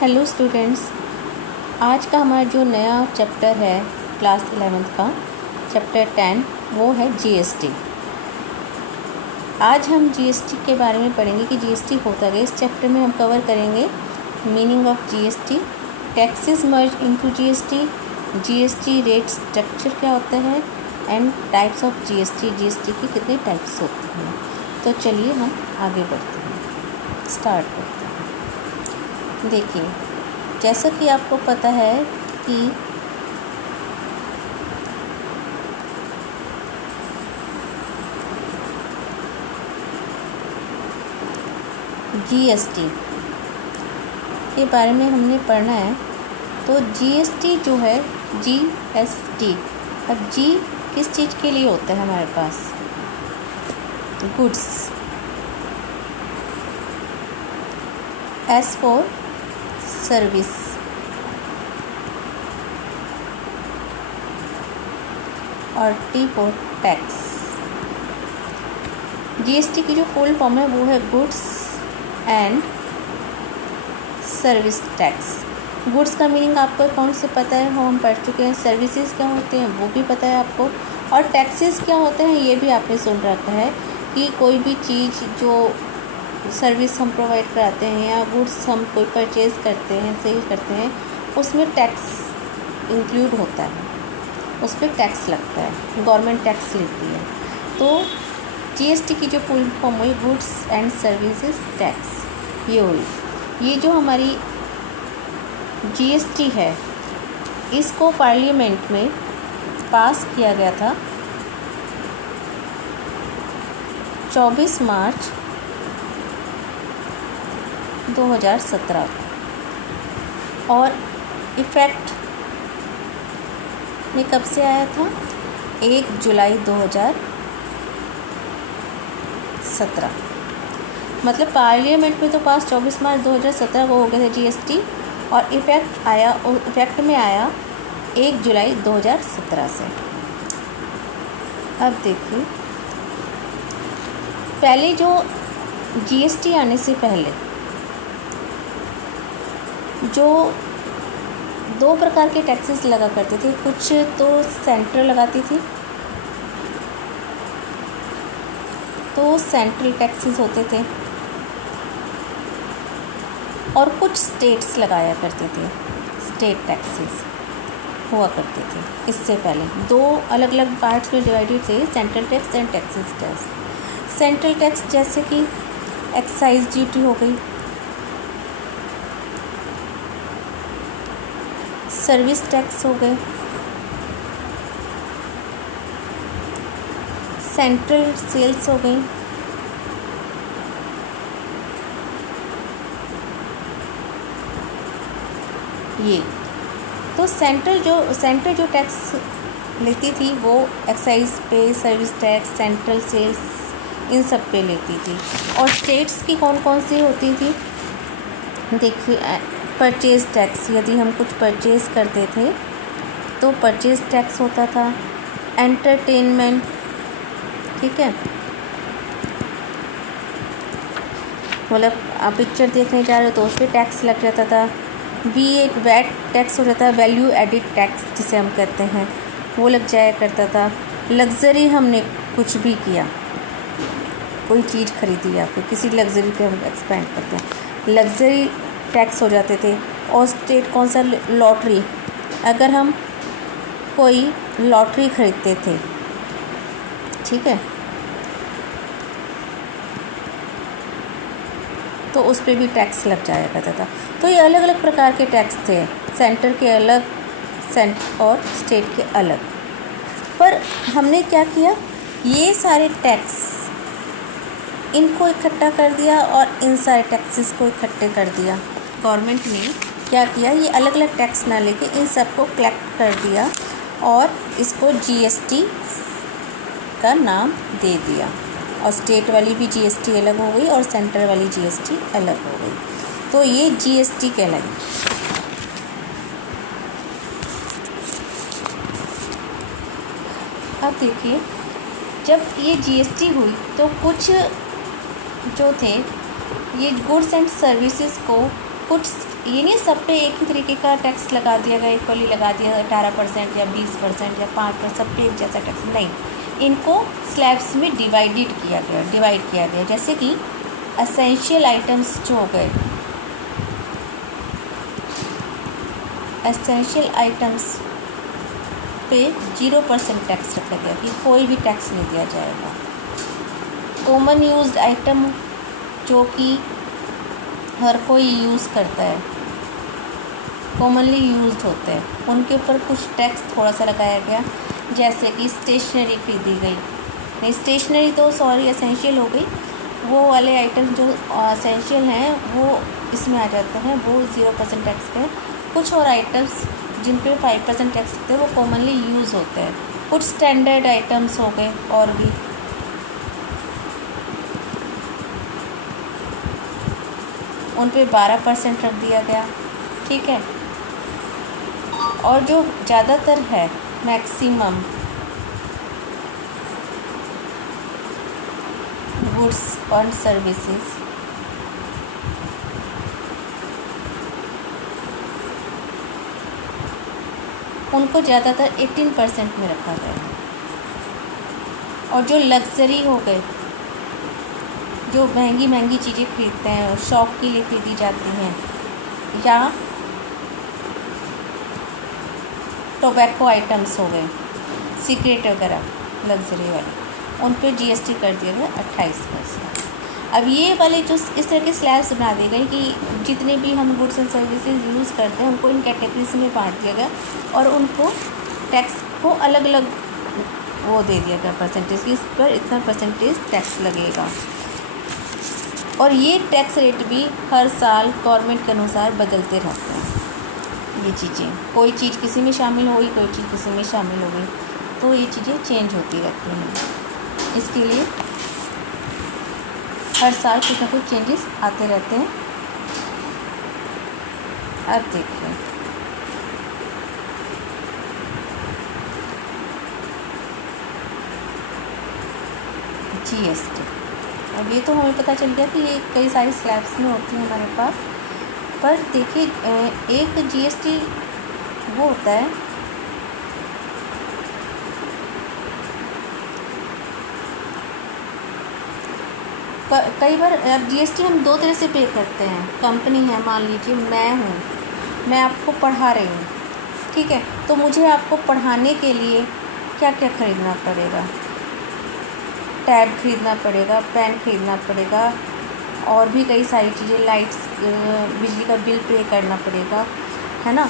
Hello students, आज का हमारा जो नया चैप्टर है क्लास 11th का चैप्टर 10 वो है जीएसटी। आज हम जीएसटी के बारे में पढ़ेंगे कि जीएसटी होता है। इस चैप्टर में हम कवर करेंगे meaning of GST, taxes merge into GST, GST rate structure क्या होता है and types of GST, GST की कितने टाइप्स होते हैं। तो चलिए हम आगे बढ़ते हैं, स्टार्ट करते हैं। देखिए, जैसा कि आपको पता है कि जीएसटी के बारे में हमने पढ़ना है। तो जीएसटी जो है जीएसटी, अब जी किस चीज़ के लिए होता है हमारे पास? गुड्स, एस फॉर सर्विस, और टी फॉर टैक्स। जीएसटी की जो फुल फॉर्म है वो है goods and service tax. Goods का मीनिंग आपको कौन से पता है, हम पढ़ चुके हैं। सर्विसेज क्या होते हैं वो भी पता है आपको, और टैक्सेस क्या होते हैं ये भी आपने सुन रखा है कि कोई भी चीज़ जो सर्विस हम प्रोवाइड कराते हैं या गुड्स हम कोई परचेज़ करते हैं, सेल करते हैं, उसमें टैक्स इंक्लूड होता है, उस पर टैक्स लगता है, गवर्नमेंट टैक्स लेती है। तो जीएसटी की जो फुल फॉर्म हुई गुड्स एंड सर्विसेज टैक्स, ये हुई। ये जो हमारी जीएसटी है इसको पार्लियामेंट में पास किया गया था 24 मार्च 2017 और इफ़ेक्ट में कब से आया था? 1 जुलाई 2017। मतलब पार्लियामेंट में तो पास 24 मार्च 2017 को हो गया था जीएसटी, और इफ़ेक्ट में आया 1 जुलाई 2017 से। अब देखिए, पहले जो जीएसटी आने से पहले जो दो प्रकार के टैक्सेस लगा करते थे। कुछ तो सेंट्रल लगाती थी, तो सेंट्रल टैक्सेस होते थे, और कुछ स्टेट्स लगाया करते थे, स्टेट टैक्सेस हुआ करते थे। इससे पहले दो अलग अलग पार्ट्स में डिवाइडेड थे, central tax and taxes tax. Central tax जैसे कि एक्साइज ड्यूटी हो गई, सर्विस टैक्स हो गए, सेंट्रल सेल्स हो गई, ये। तो सेंट्रल जो टैक्स लेती थी वो एक्साइज पे, सर्विस टैक्स, सेंट्रल सेल्स, इन सब पे लेती थी। और स्टेट्स की कौन कौन सी होती थी? देखिए, परचेज़ टैक्स, यदि हम कुछ परचेज़ करते थे तो परचेज़ टैक्स होता था। एंटरटेनमेंट, ठीक है, मतलब आप पिक्चर देखने जा रहे हो तो उस पर टैक्स लग जाता था। वैट टैक्स हो जाता है, वैल्यू एडिड टैक्स जिसे हम कहते हैं, वो लग जाया करता था। लग्जरी, हमने कुछ भी किया, कोई चीज़ खरीदी या फिर किसी लग्जरी पे हम एक्सपेंड करते हैं, लग्जरी टैक्स हो जाते थे। और स्टेट कौन सा? लॉटरी, अगर हम कोई लॉटरी खरीदते थे, ठीक है, तो उस पे भी टैक्स लग जाया करता था। तो ये अलग अलग प्रकार के टैक्स थे, सेंटर के अलग और स्टेट के अलग। पर हमने क्या किया, ये सारे टैक्स इनको इकट्ठा कर दिया और इन सारे टैक्सेस को इकट्ठे कर दिया। गवर्नमेंट ने क्या किया, ये अलग अलग टैक्स ना लेके इन सबको कलेक्ट कर दिया और इसको जीएसटी का नाम दे दिया। और स्टेट वाली भी जीएसटी अलग हो गई और सेंटर वाली जीएसटी अलग हो गई, तो ये जीएसटी कहलाई। अब देखिए, जब ये जीएसटी हुई तो कुछ जो थे ये गुड्स एंड सर्विसेज को कुछ ये नहीं सब पे एक ही तरीके का टैक्स लगा दिया गया, इक्वली लगा दिया 18% या 20% या 5%, सब पे एक जैसा टैक्स नहीं, इनको स्लैब्स में डिवाइड किया गया। जैसे कि एसेंशियल आइटम्स जो हो गए, एसेंशियल आइटम्स पे 0% टैक्स रखा गया कि कोई भी टैक्स नहीं दिया जाएगा। कॉमन यूज्ड आइटम जो कि हर कोई यूज़ करता है, कॉमनली यूज्ड होते हैं, उनके ऊपर कुछ टैक्स थोड़ा सा लगाया गया। जैसे कि स्टेशनरी खरीदी गई, नहीं स्टेशनरी तो सॉरी एसेंशियल हो गई, वो वाले आइटम जो एसेंशियल हैं वो इसमें आ जाते हैं, वो 0% टैक्स पे। कुछ और आइटम्स जिन पे 5% टैक्स होते हैं वो कॉमनली यूज़ होते हैं। कुछ स्टैंडर्ड आइटम्स हो गए और भी, उन पे 12% रख दिया गया। ठीक है, और जो ज़्यादातर है मैक्सिमम गुड्स और सर्विसेज, उनको ज़्यादातर 18% में रखा गया है। और जो लग्जरी हो गए, जो महंगी चीज़ें खरीदते हैं, शौक के लिए खरीदी जाती हैं, या टोबैको आइटम्स हो गए, सिगरेट वगैरह लग्जरी वाले, उन पर GST कर दिया गया 28%। अब ये वाले जो इस तरह के स्लैब्स बना दिए गए कि जितने भी हम गुड्स एंड सर्विसेज यूज़ करते हैं उनको इन कैटेगरीज में बांट दिया गया और उनको टैक्स को अलग अलग वो दे दिया गया परसेंटेज की, इस पर इतना परसेंटेज टैक्स लगेगा। और ये टैक्स रेट भी हर साल गवर्नमेंट के अनुसार बदलते रहते हैं। ये चीज़ें, कोई चीज़ किसी में शामिल हो गई, कोई चीज़ किसी में शामिल हो गई, तो ये चीज़ें चेंज होती रहती हैं। इसके लिए हर साल कुछ ना कुछ चेंजेस आते रहते हैं। अब देखिए GST। अब ये तो हमें पता चल गया कि ये कई सारी स्लैब्स में होती है हमारे पास, पर देखिए एक GST वो होता है कई बार। अब GST हम दो तरह से पे करते हैं। कंपनी है, मान लीजिए मैं आपको पढ़ा रही हूँ, ठीक है, तो मुझे आपको पढ़ाने के लिए क्या क्या ख़रीदना पड़ेगा? टैब खरीदना पड़ेगा, पेन खरीदना पड़ेगा, और भी कई सारी चीज़ें, लाइट्स, बिजली का बिल पे करना पड़ेगा, है ना,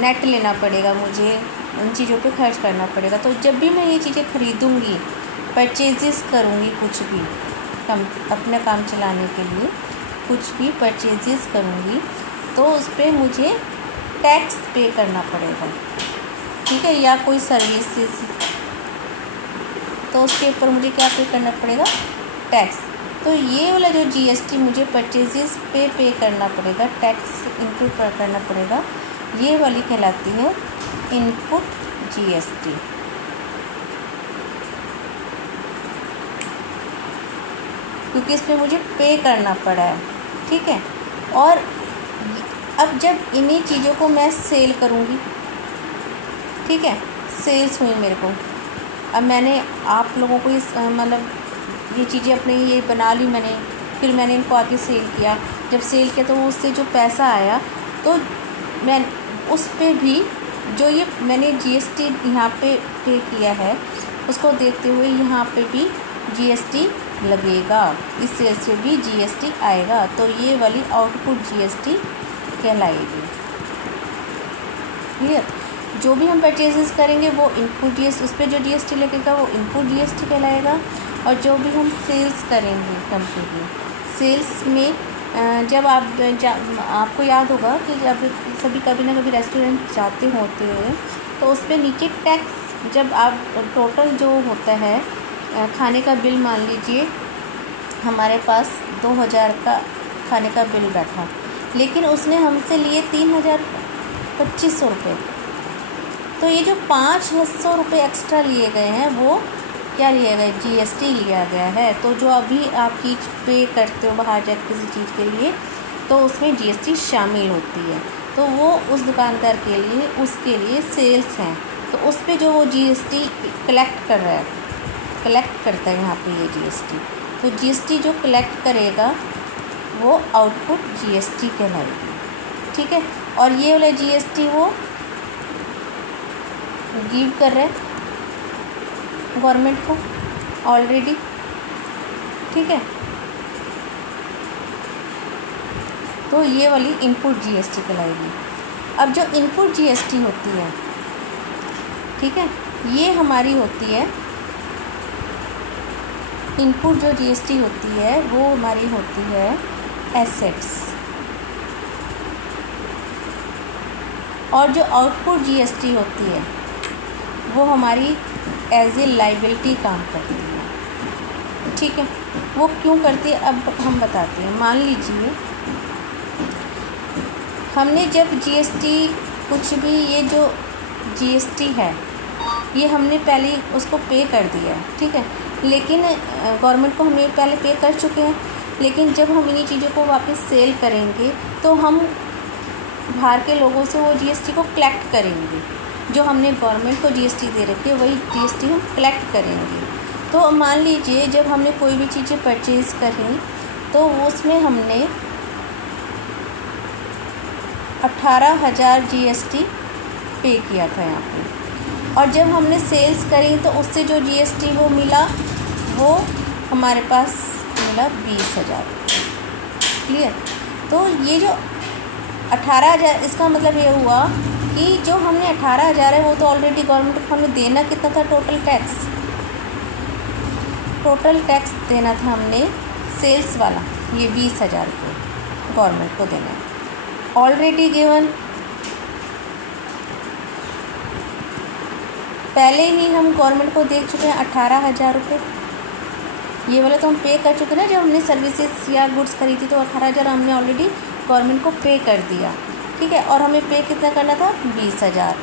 नेट लेना पड़ेगा, मुझे उन चीज़ों पे खर्च करना पड़ेगा। तो जब भी मैं ये चीज़ें ख़रीदूँगी, परचेजेस करूँगी, कुछ भी अपना काम चलाने के लिए कुछ भी परचेजेस करूँगी, तो उस पर मुझे टैक्स पे करना पड़ेगा, ठीक है, या कोई सर्विसेज, तो उसके ऊपर मुझे क्या पे करना पड़ेगा? टैक्स। तो ये वाला जो GST मुझे परचेजेस पे करना पड़ेगा, टैक्स इनपुट करना पड़ेगा, ये वाली कहलाती है इनपुट GST। क्योंकि इसमें मुझे पे करना पड़ा है, ठीक है। और अब जब इन्हीं चीज़ों को मैं सेल करूँगी, ठीक है, सेल्स हुई मेरे को, अब मैंने आप लोगों को इस मतलब ये चीज़ें अपने ये बना ली मैंने, फिर मैंने इनको आके सेल किया। जब सेल किया तो उससे जो पैसा आया, तो मैं उस पे भी जो ये मैंने GST यहाँ पे किया है, उसको देखते हुए यहाँ पे भी GST लगेगा, इस सेल से भी GST आएगा। तो ये वाली आउटपुट GST कहलाएगी। क्लियर? जो भी हम परचेजेस करेंगे वो इनपुट GST, उस पर जो GST लगेगा वो इनपुट GST कहलाएगा। और जो भी हम सेल्स करेंगे कंपनी की, सेल्स में जब आपको याद होगा कि जब सभी कभी ना कभी रेस्टोरेंट जाते होते हैं, तो उस पर नीचे टैक्स, जब आप टोटल जो होता है खाने का बिल, मान लीजिए हमारे पास 2000 का खाने का बिल बैठा, लेकिन उसने हमसे लिए 3,2500 रुपये, तो ये जो 500 रुपये एक्स्ट्रा लिए गए हैं वो क्या लिया गया? GST लिया गया है। तो जो अभी आप चीज़ पे करते हो बाहर जाकर किसी चीज़ के लिए, तो उसमें जीएसटी शामिल होती है। तो वो उस दुकानदार के लिए उसके लिए सेल्स हैं, तो उस पर जो वो जीएसटी कलेक्ट कर रहा है, कलेक्ट करता है यहाँ पे ये जीएसटी, तो जीएसटी जो कलेक्ट करेगा वो आउटपुट जीएसटी कहलाएगी। ठीक है, और ये वाला जीएसटी वो गिव कर रहा है गवर्नमेंट को ऑलरेडी। ठीक है, तो ये वाली इनपुट जीएसटी कहलाएगी। अब जो इनपुट जीएसटी होती है, ठीक है, ये हमारी होती है, इनपुट जो जीएसटी होती है वो हमारी होती है एसेट्स, और जो आउटपुट जीएसटी होती है वो हमारी एज ए लाइबिलिटी काम करती है। ठीक है, वो क्यों करती है अब हम बताते हैं। मान लीजिए हमने जब जीएसटी कुछ भी, ये जो जीएसटी है ये हमने पहले उसको पे कर दिया है। ठीक है, लेकिन गवर्नमेंट को हमें पहले पे कर चुके हैं, लेकिन जब हम इन्हीं चीज़ों को वापस सेल करेंगे तो हम बाहर के लोगों से वो जीएसटी को कलेक्ट करेंगे। जो हमने गवर्नमेंट को जीएसटी दे रखी है वही जीएसटी हम कलेक्ट करेंगे। तो मान लीजिए जब हमने कोई भी चीज़ें परचेज़ करी तो उसमें हमने 18,000 जीएसटी पे किया था यहाँ पे, और जब हमने सेल्स करी तो उससे जो जीएसटी वो मिला वो हमारे पास मिला 20,000। क्लियर? तो ये जो 18,000, इसका मतलब ये हुआ कि जो हमने 18,000 है वो तो ऑलरेडी गवर्नमेंट को हमें देना कितना था, टोटल टैक्स देना था हमने सेल्स वाला, ये 20,000 को गवर्नमेंट को देना है, ऑलरेडी गिवन। पहले ही हम गवर्नमेंट को दे चुके हैं 18,000 रुपये। ये वाला तो हम पे कर चुके ना, जब हमने सर्विसेज या गुड्स खरीदी तो 18,000 हमने ऑलरेडी गवर्नमेंट को पे कर दिया। ठीक है, और हमें पे कितना करना था, 20,000,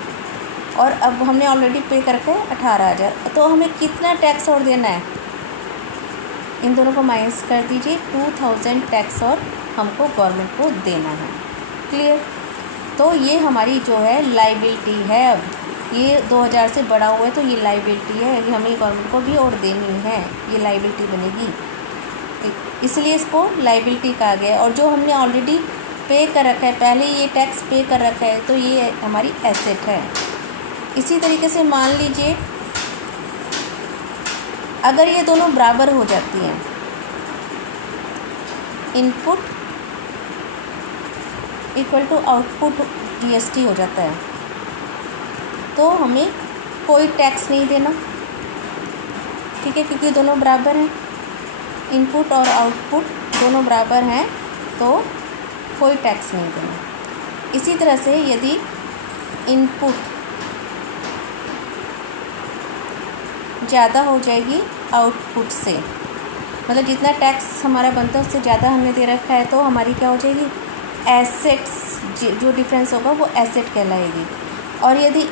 और अब हमने ऑलरेडी पे करके 18,000, तो हमें कितना टैक्स और देना है, इन दोनों को माइनस कर दीजिए, 2,000 टैक्स और हमको गवर्नमेंट को देना है। क्लियर? तो ये हमारी जो है लाइबिलिटी है। अब ये 2,000 से बड़ा हुआ है तो ये लाइबिलिटी है, ये हमें गवर्नमेंट को भी और देनी है, ये लाइबिलिटी बनेगी, इसलिए इसको लाइबिलिटी कहा गया है। और जो हमने ऑलरेडी पे कर रखा है, पहले ये टैक्स पे कर रखा है, तो ये हमारी एसेट है। इसी तरीके से मान लीजिए अगर ये दोनों बराबर हो जाती हैं, input equal to output GST हो जाता है, तो हमें कोई टैक्स नहीं देना। ठीक है, क्योंकि दोनों बराबर हैं, इनपुट और आउटपुट दोनों बराबर हैं, तो कोई टैक्स नहीं देना। इसी तरह से यदि इनपुट ज़्यादा हो जाएगी आउटपुट से, मतलब जितना टैक्स हमारा बनता है उससे ज़्यादा हमने दे रखा है, तो हमारी क्या हो जाएगी, एसेट्स, जो डिफरेंस होगा वो एसेट कहलाएगी। और यदि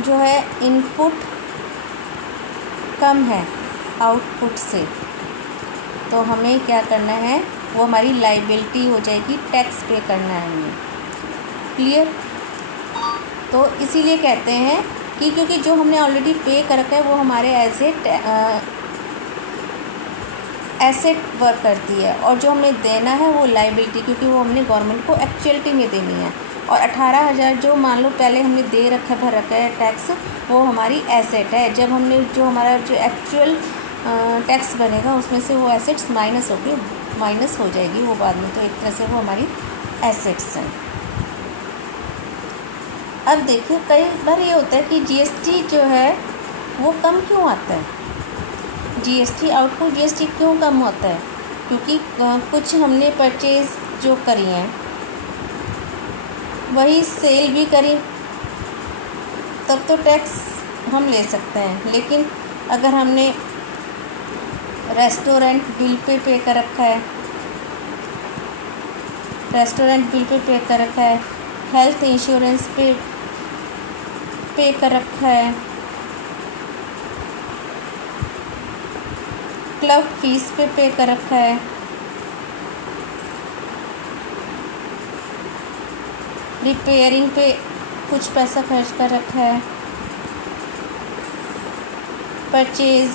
जो है इनपुट कम है आउटपुट से, तो हमें क्या करना है, वो हमारी लाइबिलिटी हो जाएगी, टैक्स पे करना है हमें। क्लियर? तो इसीलिए कहते हैं कि क्योंकि जो हमने ऑलरेडी पे कर रखा है वो हमारे एसेट वर्क करती है, और जो हमें देना है वो लाइबिलिटी, क्योंकि वो हमने गवर्नमेंट को एक्चुअलिटी में देनी है। और 18,000 जो मान लो पहले हमने दे रखा भर रखा है टैक्स, वो हमारी एसेट है। जब हमने जो हमारा जो एक्चुअल टैक्स बनेगा उसमें से वो एसेट्स माइनस हो जाएगी वो बाद में, तो एक तरह से वो हमारी एसेट्स हैं। अब देखिए कई बार ये होता है कि जीएसटी जो है वो कम क्यों आता है, जीएसटी आउटपुट जीएसटी क्यों कम होता है, क्योंकि कुछ हमने परचेज़ जो करी हैं वही सेल भी करी, तब तो टैक्स हम ले सकते हैं। लेकिन अगर हमने रेस्टोरेंट बिल पे कर रखा है, हेल्थ इंश्योरेंस पे कर रखा है, क्लब फीस पे कर रखा है, रिपेयरिंग पे कुछ पैसा खर्च कर रखा है, परचेज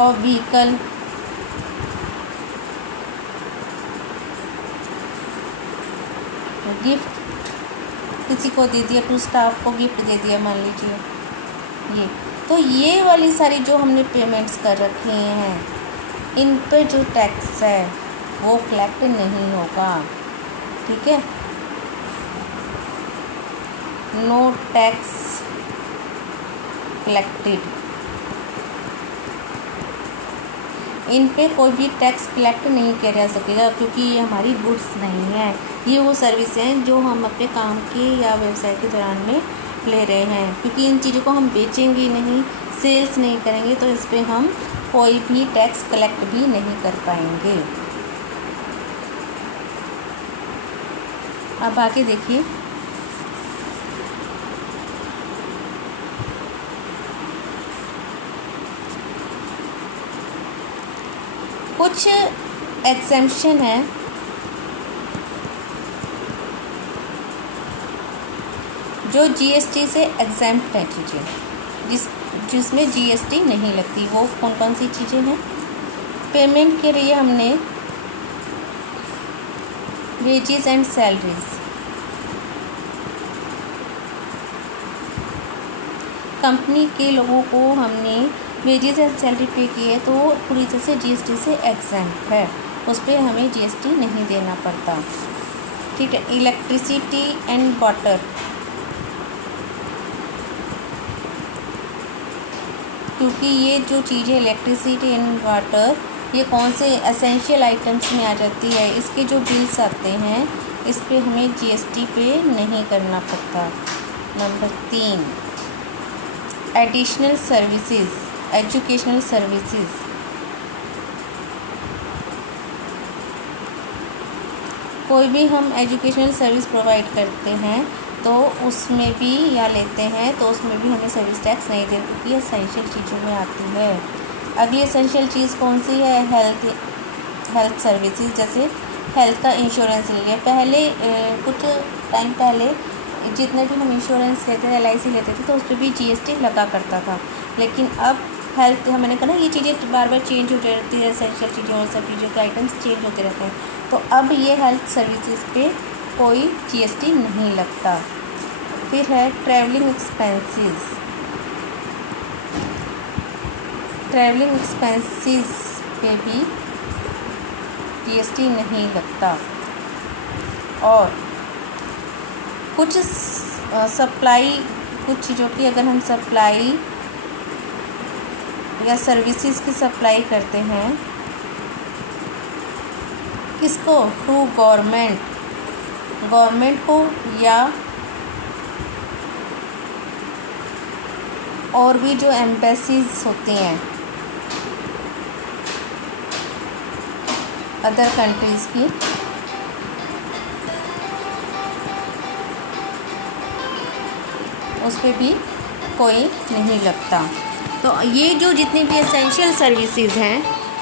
ऑफ व्हीकल, गिफ्ट किसी को दे दिया, अपने स्टाफ को गिफ्ट दे दिया मान लीजिए, ये वाली सारी जो हमने पेमेंट्स कर रखी हैं इन पर जो टैक्स है वो कलेक्ट नहीं होगा। ठीक है, नो टैक्स कलेक्टेड, इन पे कोई भी टैक्स कलेक्ट नहीं किया जा सकेगा क्योंकि ये हमारी गुड्स नहीं है, ये वो सर्विस हैं जो हम अपने काम के या व्यवसाय के दौरान में ले रहे हैं। क्योंकि इन चीज़ों को हम बेचेंगे नहीं, सेल्स नहीं करेंगे, तो इस पे हम कोई भी टैक्स कलेक्ट भी नहीं कर पाएंगे। अब आगे देखिए, कुछ एग्जेम्पशन है जो जीएसटी से एग्जेम्प्ट है चीज़ें, जिसमें जीएसटी नहीं लगती। वो कौन कौन सी चीज़ें हैं? पेमेंट के लिए हमने वेजेस एंड सैलरीज, कंपनी के लोगों को हमने वेजेस एंड सैलरी पे की है तो वो पूरी तरह से जीएसटी से एग्जेम्प्ट है, उस पर हमें जीएसटी नहीं देना पड़ता। ठीक है, इलेक्ट्रिसिटी एंड वाटर, क्योंकि ये जो चीज़ें इलेक्ट्रिसिटी एंड वाटर ये कौन से एसेंशियल आइटम्स में आ जाती है, इसके जो बिल्स आते हैं इस पे हमें जीएसटी पे नहीं करना पड़ता। Number 3, additional services, educational services, कोई भी हम एजुकेशनल सर्विस प्रोवाइड करते हैं तो उसमें भी या लेते हैं तो उसमें भी हमें सर्विस टैक्स नहीं देते क्योंकि ये एसेंशियल चीज़ों में आती है। अगली एसेंशियल चीज़ कौन सी है? हेल्थ सर्विसेज, जैसे हेल्थ का इंश्योरेंस ले लिया। पहले कुछ टाइम पहले जितने भी हम इंश्योरेंस लेते थे, एलआईसी लेते थे, तो उस पर भी जीएसटी लगा करता था। लेकिन अब हेल्थ, मैंने कहा ना ये चीज़ें बार बार चेंज होती रहती है, एसेंशियल चीज़ें और सब चीज़ों के आइटम्स चेंज होते रहते हैं, तो अब ये हेल्थ सर्विसेज पे कोई जीएसटी नहीं लगता। फिर है ट्रैवलिंग एक्सपेंसेस, ट्रैवलिंग एक्सपेंसेस पे भी जीएसटी नहीं लगता। और कुछ सप्लाई, कुछ चीज़ों की अगर हम सप्लाई या सर्विसेज की सप्लाई करते हैं, किसको? टू गवर्नमेंट को या और भी जो एम्बेसीज होती हैं अदर कंट्रीज़ की, उस पर भी कोई नहीं लगता। तो ये जो जितनी भी एसेंशियल सर्विसेज हैं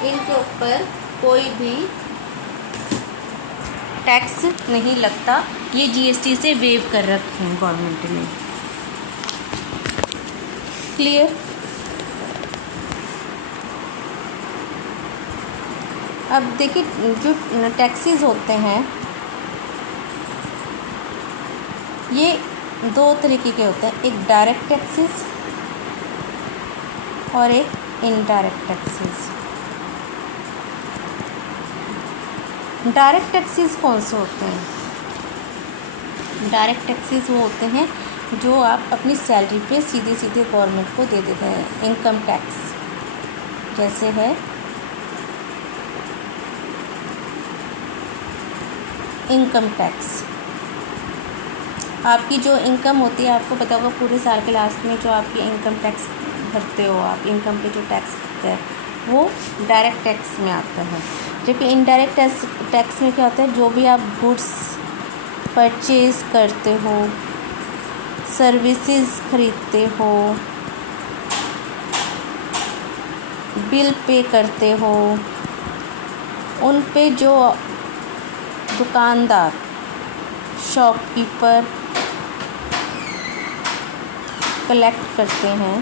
इनके ऊपर कोई भी टैक्स नहीं लगता, ये जीएसटी से वेव कर रखे हैं गवर्नमेंट ने। क्लियर? अब देखिए जो टैक्सेस होते हैं ये 2 तरीके के होते हैं, एक डायरेक्ट टैक्सेस और एक इनडायरेक्ट टैक्सेस। डायरेक्ट टैक्सेस कौन से होते हैं? डायरेक्ट टैक्सेस वो होते हैं जो आप अपनी सैलरी पे सीधे सीधे गवर्नमेंट को दे देते हैं। इनकम टैक्स जैसे है इनकम टैक्स, आपकी जो इनकम होती है, आपको पता होगा पूरे साल के लास्ट में जो आपकी इनकम टैक्स भरते हो, आप इनकम पे जो टैक्स भरते हैं वो डायरेक्ट टैक्स में आता है। जबकि इनडायरेक्ट टैक्स में क्या होता है, जो भी आप गुड्स परचेज़ करते हो, सर्विसेज खरीदते हो, बिल पे करते हो, उन पे जो दुकानदार, शॉपकीपर कलेक्ट करते हैं,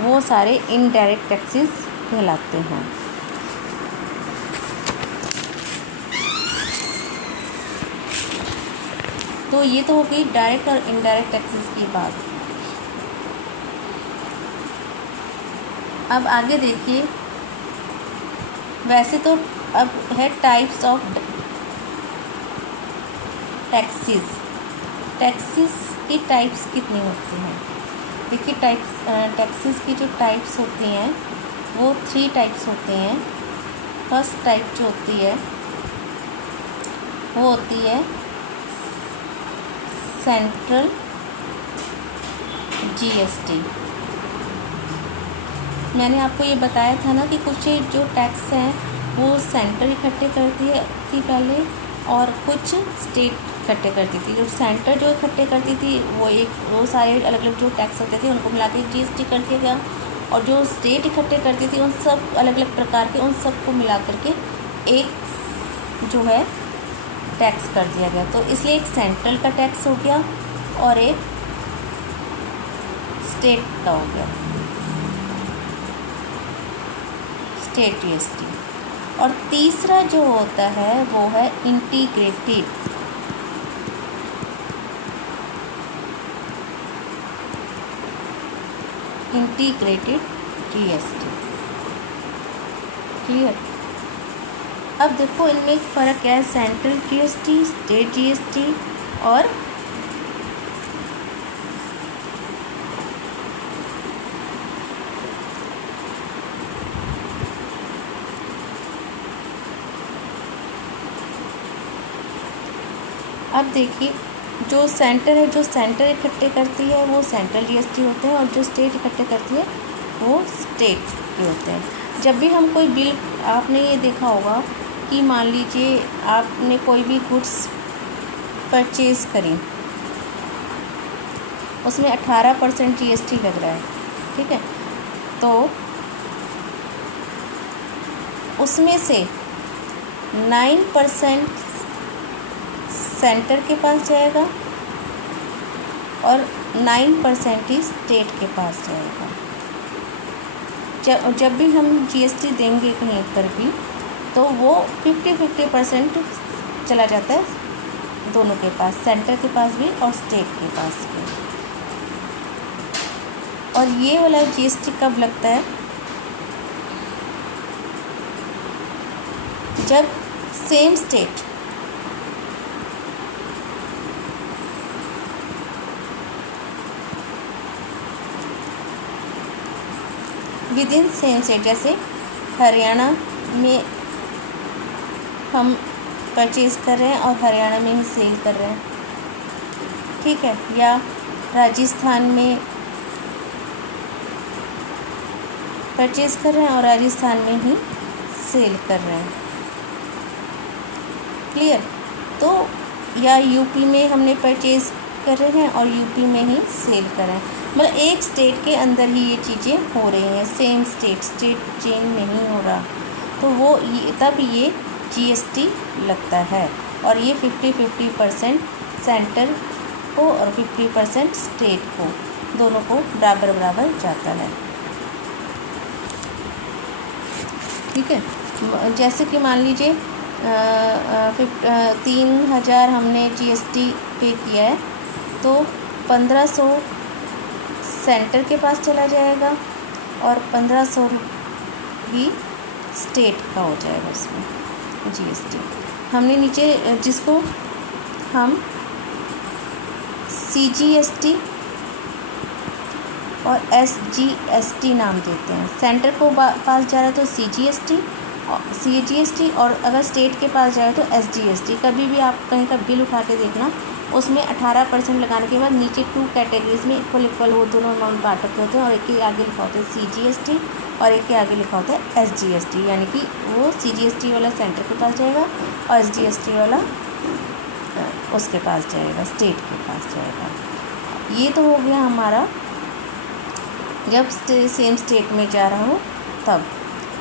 वो सारे इनडायरेक्ट टैक्सेस कहलाते हैं। तो ये तो हो गई डायरेक्ट और इनडायरेक्ट टैक्सेस की बात। अब आगे देखिए, वैसे तो अब है टाइप्स ऑफ टैक्सेस। टैक्सेस की टाइप्स कितनी होती हैं? देखिए, टैक्सेस की जो टाइप्स होती हैं वो 3 टाइप्स होते हैं। फर्स्ट टाइप जो होती है वो होती है सेंट्रल जीएसटी। मैंने आपको ये बताया था ना कि कुछ जो टैक्स हैं वो सेंटर इकट्ठे करती थी पहले, और कुछ स्टेट इकट्ठे करती थी। जो सेंटर जो इकट्ठे करती थी वो सारे अलग अलग जो टैक्स होते थे उनको मिला के जीएसटी कर दिया गया, और जो स्टेट इकट्ठे करती थी उन सब अलग अलग प्रकार के, उन सबको मिला करके एक जो है टैक्स कर दिया गया। तो इसलिए एक सेंट्रल का टैक्स हो गया और एक स्टेट का हो गया, स्टेट जीएसटी। और तीसरा जो होता है वो है इंटीग्रेटेड जीएसटी। क्लियर? अब देखो इनमें एक फ़र्क क्या है, सेंट्रल जीएसटी, स्टेट जीएसटी और अब देखिए, जो सेंटर है, जो सेंटर इकट्ठे करती है वो सेंट्रल जीएसटी होते हैं, और जो स्टेट इकट्ठे करती है वो स्टेट के होते हैं। जब भी हम कोई बिल, आपने ये देखा होगा कि मान लीजिए आपने कोई भी गुड्स परचेज़ करी, उसमें 18% जीएसटी लग रहा है, ठीक है, तो उसमें से 9% सेंटर के पास जाएगा और 9% ही स्टेट के पास जाएगा। जब भी हम जीएसटी देंगे कहीं पर भी, तो वो 50-50% चला जाता है दोनों के पास, सेंटर के पास भी और स्टेट के पास भी। और ये वाला जीएसटी कब लगता है? जब same state with in same state, जैसे हरियाणा में हम परचेज़ कर रहे हैं और हरियाणा में ही सेल कर रहे हैं, ठीक है, या राजस्थान में परचेज़ कर रहे हैं और राजस्थान में ही सेल कर रहे हैं। क्लियर? तो या यूपी में हमने परचेज़ कर रहे हैं और यूपी में ही सेल कर रहे हैं, मतलब एक स्टेट के अंदर ही ये चीज़ें हो रही हैं, सेम स्टेट चेंज नहीं हो रहा, तो वो तब ये जीएसटी लगता है। और ये 50-50% सेंटर को और 50% स्टेट को, दोनों को बराबर बराबर जाता है, ठीक है। जैसे कि मान लीजिए 3,000 हमने जीएसटी पे किया है, तो 1,500 सेंटर के पास चला जाएगा और 1,500 भी स्टेट का हो जाएगा उसमें जीएसटी। हमने नीचे जिसको हम सीजीएसटी और एसजीएसटी नाम देते हैं, सेंटर को पास जा रहा है तो सीजीएसटी और अगर स्टेट के पास जाए तो एसजीएसटी। कभी भी आप कहीं का बिल उठा के देखना, उसमें 18% लगाने के बाद नीचे 2 कैटेगरीज में इक्वल वो दोनों अमाउंट बांट रखे होते हैं, और एक के आगे लिखा होता है सीजीएसटी और एक के आगे लिखा होता है एसजीएसटी, यानी कि वो सीजीएसटी वाला सेंटर के पास जाएगा और एसजीएसटी वाला उसके पास जाएगा, स्टेट के पास जाएगा। ये तो हो गया हमारा जब सेम स्टेट में जा रहा हूँ तब।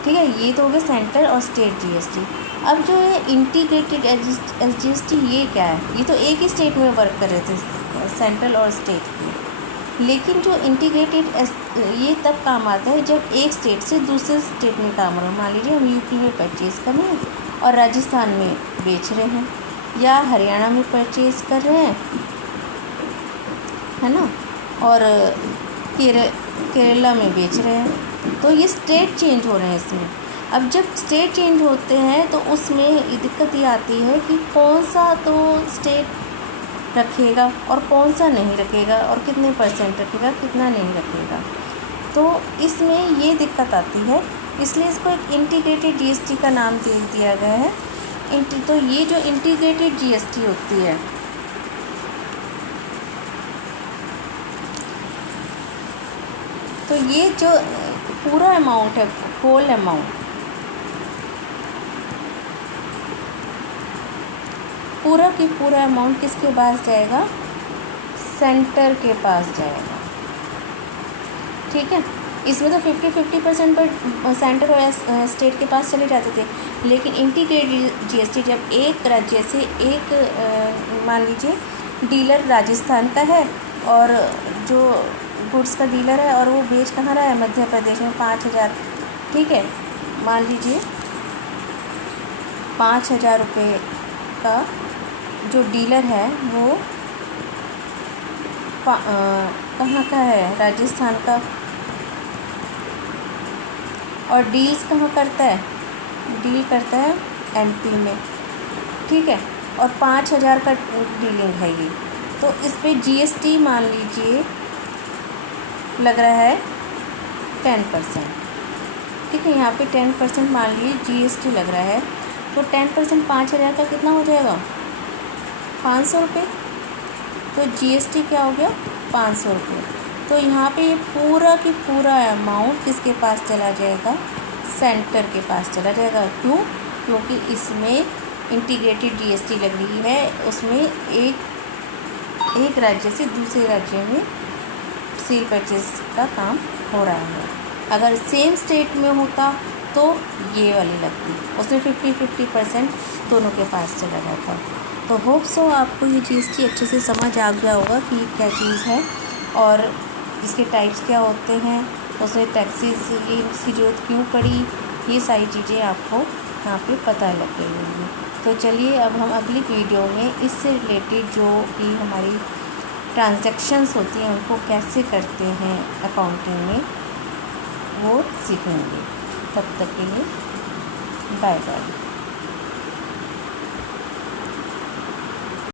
ठीक है, ये तो हो गया सेंटर और स्टेट जीएसटी। अब जो है इंटीग्रेटेड एसजीएसटी, ये क्या है? ये तो एक ही स्टेट में वर्क कर रहे थे, सेंट्रल और स्टेट में। लेकिन जो इंटीग्रेटेड ये तब काम आता है जब एक स्टेट से दूसरे स्टेट में काम हो रहा है। मान लीजिए हम यूपी में परचेज़ कर रहे हैं और राजस्थान में बेच रहे हैं, या हरियाणा में परचेज़ कर रहे हैं, है ना, और केरला में बेच रहे हैं, तो ये स्टेट चेंज हो रहे हैं इसमें। अब जब स्टेट चेंज होते हैं तो उसमें दिक्कत ये आती है कि कौन सा तो स्टेट रखेगा और कौन सा नहीं रखेगा, और कितने परसेंट रखेगा, कितना नहीं रखेगा, तो इसमें ये दिक्कत आती है। इसलिए इसको एक इंटीग्रेटेड जीएसटी का नाम दे दिया गया है। तो ये जो इंटीग्रेटेड जीएसटी होती है, तो ये जो पूरा अमाउंट है, होल अमाउंट, पूरा की पूरा अमाउंट किसके पास जाएगा? सेंटर के पास जाएगा। ठीक है, इसमें तो 50-50% पर सेंटर और स्टेट के पास चले जाते थे। लेकिन इंटीग्रेटेड जीएसटी जब एक राज्य से एक मान लीजिए डीलर राजस्थान का है और जो गुड्स का डीलर है और वो बेच कहाँ रहा है? मध्य प्रदेश में 5,000। ठीक है, मान लीजिए 5,000 रुपये का जो डीलर है वो कहाँ का है? राजस्थान का। और डील्स कहाँ करता है? डील करता है एमपी में। ठीक है, और 5,000 का डीलिंग है ये, तो इस पर जीएसटी मान लीजिए लग रहा है 10%। ठीक है, यहाँ पे 10% मान लीजिए जीएसटी लग रहा है, तो 10% 5,000 का कितना हो जाएगा? 500 रुपये। तो जीएसटी क्या हो गया? 500 रुपये। तो यहाँ पे ये पूरा की पूरा अमाउंट किसके पास चला जाएगा? सेंटर के पास चला जाएगा। क्यों? क्योंकि इसमें इंटीग्रेटेड जीएसटी लग रही है, उसमें एक राज्य से दूसरे राज्य में सेल परचेज का काम हो रहा है। अगर सेम स्टेट में होता तो ये वाली लगती, उसमें 50-50% दोनों के पास चला जाता। तो होप सो आपको ये जीएसटी अच्छे से समझ आ गया होगा कि ये क्या चीज़ है और इसके टाइप्स क्या होते हैं, उसमें टैक्सेस ये इसकी ज़रूरत क्यों पड़ी, ये सारी चीज़ें आपको यहाँ पे पता लग गई होंगी। तो चलिए अब हम अगली वीडियो में इससे रिलेटेड जो कि हमारी ट्रांजैक्शंस होती हैं उनको कैसे करते हैं अकाउंटिंग में, वो सीखेंगे। तब तक के लिए बाय बाय।